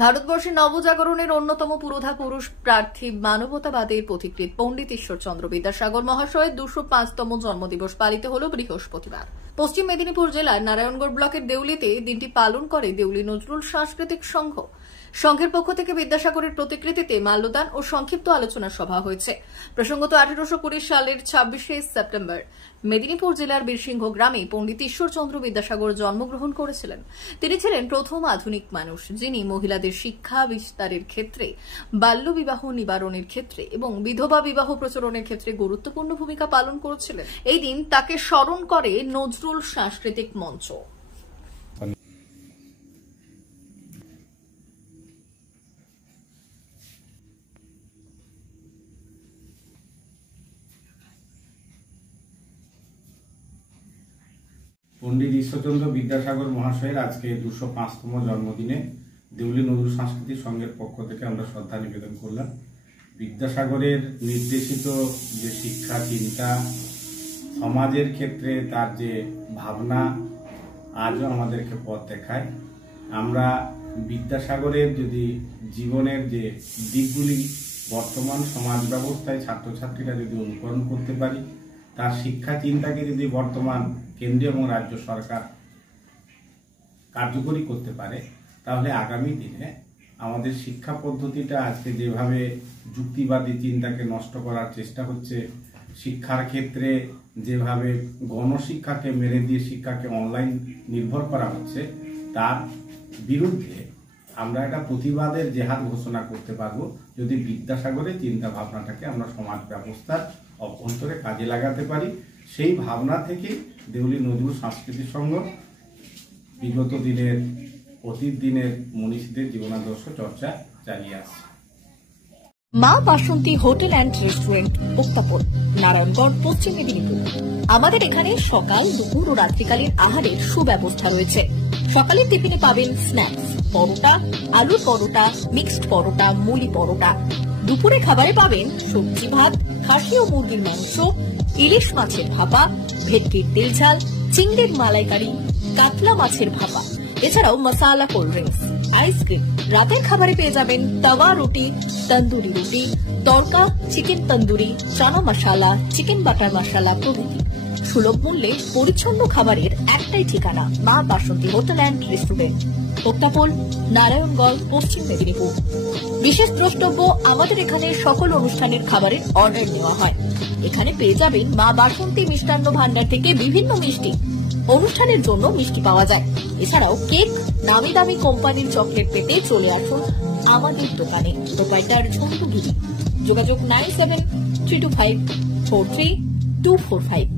ভারতবর্ষের নবজাগরণের অন্যতম পুরোধা পুরুষ প্রার্থী মানবতাবাদের পথিকৃৎ পণ্ডিত ঈশ্বরচন্দ্র বিদ্যাসাগর মহাশয়ের 205তম জন্মদিবস পালিত হল বৃহস্পতিবার। পশ্চিম মেদিনীপুর জেলার নারায়ণগড় ব্লকের দেউলিতে দিনটি পালন করে দেউলি নজরুল সাংস্কৃতিক সংঘ। সংঘের পক্ষ থেকে বিদ্যাসাগরের প্রতিকৃতিতে মাল্যদান ও সংক্ষিপ্ত আলোচনা সভা হয়েছে। প্রসঙ্গত 1820 সালের 26শে সেপ্টেম্বর মেদিনীপুর জেলার বীরসিংহ গ্রামে পণ্ডিত ঈশ্বরচন্দ্র বিদ্যাসাগর জন্মগ্রহণ করেছিলেন। তিনি ছিলেন প্রথম আধুনিক মানুষ যিনি মহিলাদের শিক্ষা বিস্তারের ক্ষেত্রে, বাল্যবিবাহ নিবারণের ক্ষেত্রে এবং বিধবা বিবাহ প্রচলনের ক্ষেত্রে গুরুত্বপূর্ণ ভূমিকা পালন করেছিলেন। এই দিন তাকে স্মরণ করে নজরুল সাংস্কৃতিক মঞ্চ। পণ্ডিত ঈশ্বরচন্দ্র বিদ্যাসাগর মহাশয়ের আজকে 205তম জন্মদিনে দেউলি নজরুল সাংস্কৃতিক সংঘের পক্ষ থেকে আমরা শ্রদ্ধা নিবেদন করলাম। বিদ্যাসাগরের নির্দেশিত যে শিক্ষা চিন্তা, সমাজের ক্ষেত্রে তার যে ভাবনা আজও আমাদেরকে পথ দেখায়। আমরা বিদ্যাসাগরের যদি জীবনের যে দিকগুলি বর্তমান সমাজ ব্যবস্থায় ছাত্রছাত্রীরা যদি অনুকরণ করতে পারি, তার শিক্ষা চিন্তাকে যদি বর্তমান কেন্দ্রীয় এবং রাজ্য সরকার কার্যকরী করতে পারে, তাহলে আগামী দিনে আমাদের শিক্ষা পদ্ধতিটা আজকে যেভাবে যুক্তিবাদী চিন্তাকে নষ্ট করার চেষ্টা হচ্ছে, শিক্ষার ক্ষেত্রে যেভাবে গণশিক্ষাকে মেরে দিয়ে শিক্ষাকে অনলাইন নির্ভর করা হচ্ছে, তার বিরুদ্ধে আমরা একটা প্রতিবাদের জেহাদ ঘোষণা করতে পারবো যদি বিদ্যাসাগরের চিন্তা ভাবনাটাকে আমরা সমাজ ব্যবস্থার অভ্যন্তরে কাজে লাগাতে পারি। সেই ভাবনা থেকে দেউলি নজরুল সাংস্কৃতিক সংঘ বিগত দিনের অতীত দিনের মনীষীদের জীবনাদর্শ চর্চা চালিয়ে আসছে। মা বাসন্তী হোটেল অ্যান্ড রেস্টুরেন্ট, উত্তাপন, নারায়ণগড়, পশ্চিম মেদিনীপুর। আমাদের এখানে সকাল, দুপুর ও রাত্রিকালীন আহারের সুব্যবস্থা রয়েছে। সকালের টিফিনে পাবেন স্ন্যাক্স, পরোটা, আলুর পরোটা, মিক্সড পরোটা, মুলি পরোটা। দুপুরে খাবারে পাবেন সবজি ভাত, খাসি ও মুরগির মাংস, ইলিশ মাছের ভাপা, ভেটকির তেল ঝাল, চিংড়ির মালাইকারি, কাতলা মাছের ভাপা, এছাড়াও মশালা কোল্ড ড্রিঙ্কস, আইসক্রিম। রাতের খাবারে পেয়ে যাবেন তাওয়া রুটি, তন্দুরি রুটি, তড়কা, চিকেন তন্দুরি, চানা মশালা, চিকেন বাটার মশালা প্রভৃতি। সুলভ মূল্যে পরিচ্ছন্ন খাবারের একটাই ঠিকানা, মা বাসন্তী হোটেল অ্যান্ড রেস্টুরেন্ট, উত্তাপন, নারায়ণগড়, পশ্চিম মেদিনীপুর। বিশেষ দ্রষ্টব্য, আমাদের এখানে সকল অনুষ্ঠানের খাবারের অর্ডার নেওয়া হয়। এখানে পেয়ে যাবেন মা বাসন্তী মিষ্টান্ন ভান্ডার থেকে বিভিন্ন মিষ্টি। অনুষ্ঠানের জন্য মিষ্টি পাওয়া যায়। এছাড়াও কেক, নামি দামি কোম্পানির চকলেট পেতে চলে আসুন আমাদের দোকানে। প্রোপাইটার ঝন্টু গিরি। যোগাযোগ 9732543245।